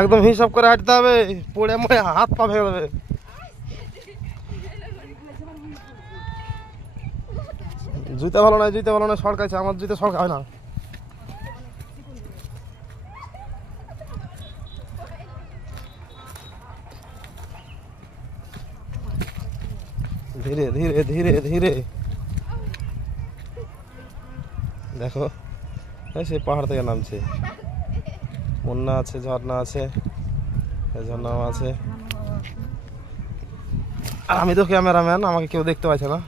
একদম হিসাব করে হাঁটতে হবে, পড়ে মরে হাত পা ভেঙে দেবে। জুতা ভালো নয়, জুতা ভালো নয়, সরকাছে আমার জুতা সরকা হয় না। ধীরে ধীরে ধীরে ধীরে দেখো সে পাহাড় থেকে নামছে। বন্যা আছে, ঝর্ণা আছে, ঝর্ণাও আছে। আর আমি তো ক্যামেরাম্যান, আমাকে কেউ দেখতে পাচ্ছে না।